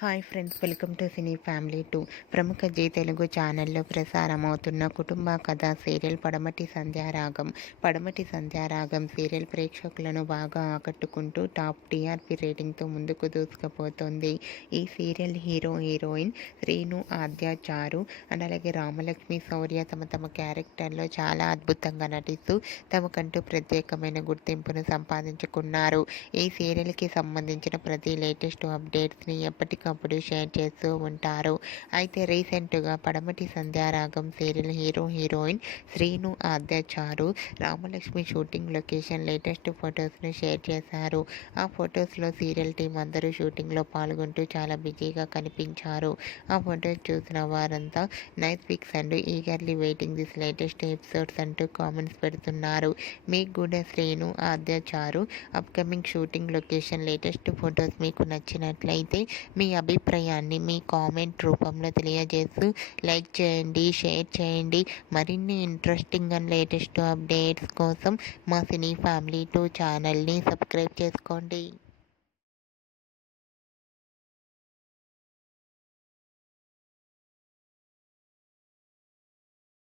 Hi friends, welcome to cine family 2. ప్రముఖ G Telugu ఛానల్లో ప్రసారమవుతున్న కుటుంబ కథ సీరియల్ పడమటి సంధ్యారాగం సీరియల్ ప్రేక్షకులను బాగా ఆకట్టుకుంటూ టాప్ టీఆర్పీ రేటింగ్తో ముందుకు దూసుకుపోతుంది. ఈ సీరియల్ హీరోయిన్ శ్రీను, ఆద్య, చారు అండ్ అలాగే రామలక్ష్మి, శౌర్య తమ క్యారెక్టర్లో చాలా అద్భుతంగా నటిస్తూ తమకంటూ ప్రత్యేకమైన గుర్తింపును సంపాదించుకున్నారు. ఈ సీరియల్కి సంబంధించిన ప్రతి లేటెస్ట్ అప్డేట్స్ని ఎప్పటికప్పుడు షేర్ చేస్తూ ఉంటారు. అయితే రీసెంట్గా Padamati Sandhyaragam serial heroine Srinu, Aadya, Charu Ramalakshmi shooting location latest ఫొటోస్ను షేర్ చేశారు. ఆ ఫొటోస్లో సీరియల్ టీం అందరూ షూటింగ్లో పాల్గొంటూ చాలా బిజీగా కనిపించారు. ఆ ఫొటోస్ చూసిన వారంతా nice pics and eagerly waiting this latest episodes అంటూ కామెంట్స్ పెడుతున్నారు. మీకు కూడా Srinu, Aadya, Charu upcoming shooting location latest photos మీకు నచ్చినట్లయితే మీ అభిప్రాయాన్ని మీ కామెంట్ రూపంలో తెలియజేస్తూ లైక్ చేయండి, షేర్ చేయండి. మరిన్ని ఇంట్రెస్టింగ్ అండ్ లేటెస్ట్ అప్డేట్స్ కోసం మా సినీ ఫ్యామిలీ 2 ఛానల్ని సబ్స్క్రైబ్ చేసుకోండి.